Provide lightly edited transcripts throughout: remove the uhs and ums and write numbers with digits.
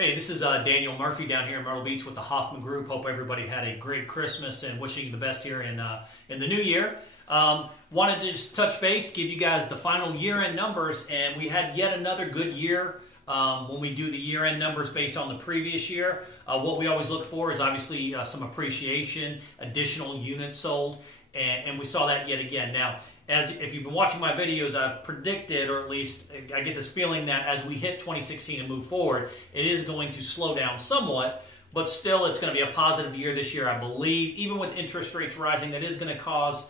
Hey, this is Daniel Murphy down here in Myrtle Beach with the Hoffman Group. Hope everybody had a great Christmas and wishing you the best here in the new year. Wanted to just touch base, give you guys the final year-end numbers, and we had yet another good year when we do the year-end numbers based on the previous year. What we always look for is obviously some appreciation, additional units sold, and we saw that yet again. Now, if you've been watching my videos, I've predicted, or at least I get this feeling that as we hit 2016 and move forward, it is going to slow down somewhat, but still it's going to be a positive year this year, I believe. Even with interest rates rising, that is going to cause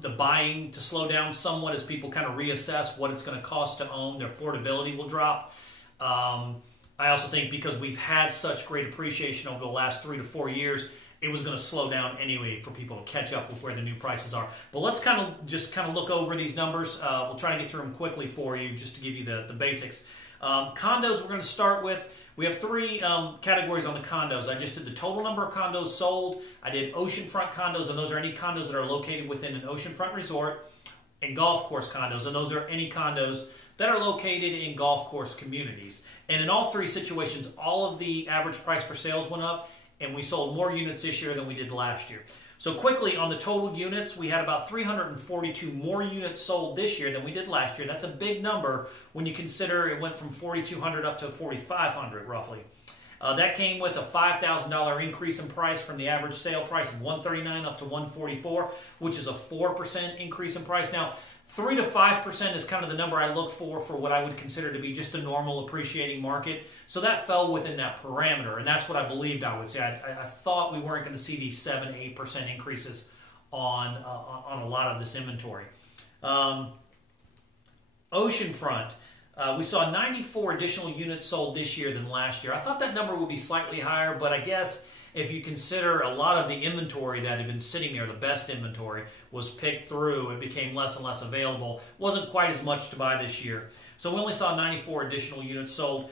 the buying to slow down somewhat as people kind of reassess what it's going to cost to own. Their affordability will drop. I also think because we've had such great appreciation over the last 3 to 4 years, it was going to slow down anyway for people to catch up with where the new prices are. But let's kind of look over these numbers. We'll try and get through them quickly for you just to give you the basics. Condos we're going to start with. We have 3 categories on the condos. I just did the total number of condos sold. I did oceanfront condos, and those are any condos that are located within an oceanfront resort, and golf course condos, and those are any condos that are located in golf course communities. And in all 3 situations, all of the average price per sales went up, and we sold more units this year than we did last year. So quickly, on the total units, we had about 342 more units sold this year than we did last year. That's a big number when you consider it went from 4,200 up to 4,500 roughly. That came with a $5,000 increase in price from the average sale price of $139 up to $144, which is a 4% increase in price. Now, 3 to 5% is kind of the number I look for what I would consider to be just a normal appreciating market. So that fell within that parameter, and that's what I believed I would say. I thought we weren't going to see these 7 to 8% increases on a lot of this inventory. Oceanfront, we saw 94 additional units sold this year than last year. I thought that number would be slightly higher, but I guess if you consider a lot of the inventory that had been sitting there, the best inventory, was picked through, it became less and less available. Wasn't quite as much to buy this year. So we only saw 94 additional units sold.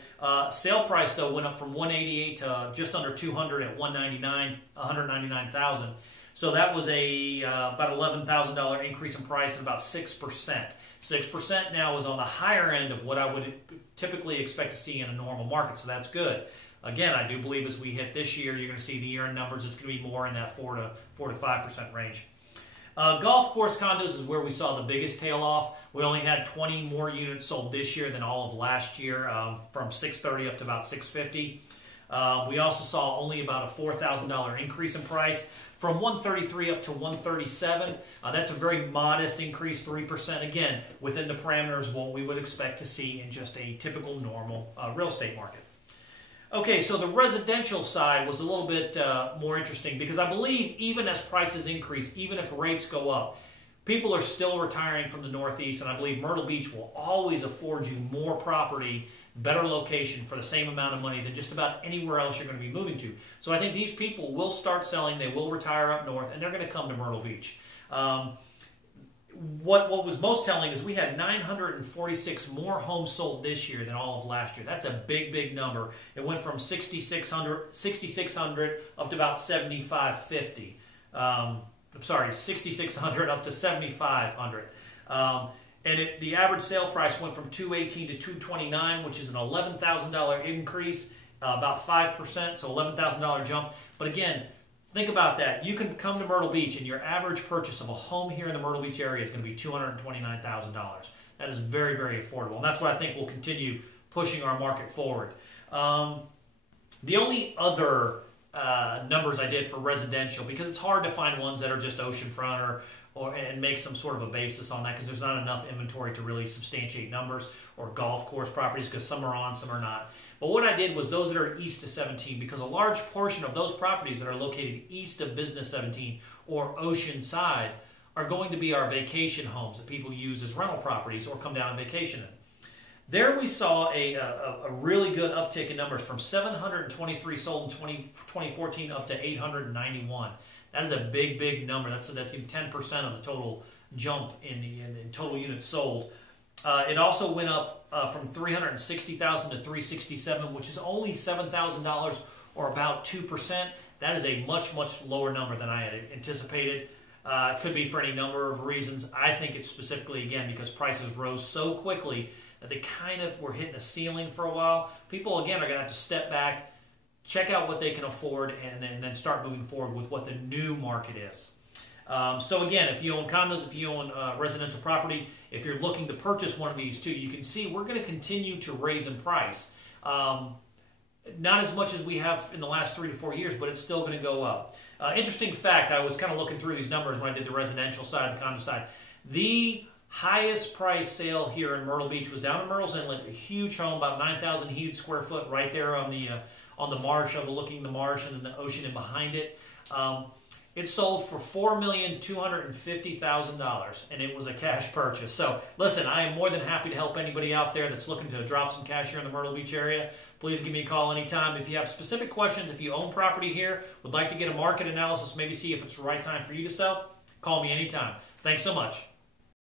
Sale price, though, went up from $188 to just under $200 at $199,000. So that was about $11,000 increase in price and about 6%. 6% now is on the higher end of what I would typically expect to see in a normal market, so that's good. Again, I do believe as we hit this year, you're going to see the year-end numbers. It's going to be more in that 4 to 5% range. Golf course condos is where we saw the biggest tail off. We only had 20 more units sold this year than all of last year, from 630 up to about 650. We also saw only about a $4,000 increase in price, from 133 up to 137. That's a very modest increase, 3%. Again, within the parameters of what we would expect to see in just a typical normal real estate market. Okay, so the residential side was a little bit more interesting because I believe even as prices increase, even if rates go up, people are still retiring from the Northeast, and I believe Myrtle Beach will always afford you more property, better location for the same amount of money than just about anywhere else you're going to be moving to. So I think these people will start selling, they will retire up north, and they're going to come to Myrtle Beach. What was most telling is we had 946 more homes sold this year than all of last year. That's a big, big number. It went from 6,600 up to about 7,550. I'm sorry, 6,600 up to 7,500. The average sale price went from $218 to $229, which is an $11,000 increase, about 5%, so $11,000 jump. But again, think about that. You can come to Myrtle Beach, and your average purchase of a home here in the Myrtle Beach area is going to be $229,000. That is very, very affordable, and that's what I think will continue pushing our market forward. The only other numbers I did for residential, because it's hard to find ones that are just oceanfront and make some sort of a basis on that, because there's not enough inventory to really substantiate numbers, or golf course properties, because some are on, some are not. But what I did was those that are east of 17, because a large portion of those properties that are located east of Business 17 or Oceanside are going to be our vacation homes that people use as rental properties or come down on vacation in. There we saw a really good uptick in numbers, from 723 sold in 2014 up to 891. That is a big, big number. That's 10% of the total jump in total units sold. It also went up from $360,000 to $367,000, which is only $7,000 or about 2%. That is a much, much lower number than I had anticipated. It could be for any number of reasons. I think it's specifically, again, because prices rose so quickly they kind of were hitting a ceiling for a while. People, again, are going to have to step back, check out what they can afford, and then start moving forward with what the new market is. So again, if you own condos, if you own residential property, if you're looking to purchase one of these two, you can see we're going to continue to raise in price. Not as much as we have in the last 3 to 4 years, but it's still going to go up. Interesting fact, I was kind of looking through these numbers when I did the residential side, the condo side. The highest price sale here in Myrtle Beach was down in Myrtle's Inlet, a huge home, about 9,000 huge square foot, right there on the marsh, overlooking the marsh and then the ocean and behind it. It sold for $4,250,000, and it was a cash purchase. So, listen, I am more than happy to help anybody out there that's looking to drop some cash here in the Myrtle Beach area. Please give me a call anytime. If you have specific questions, if you own property here, would like to get a market analysis, maybe see if it's the right time for you to sell, call me anytime. Thanks so much.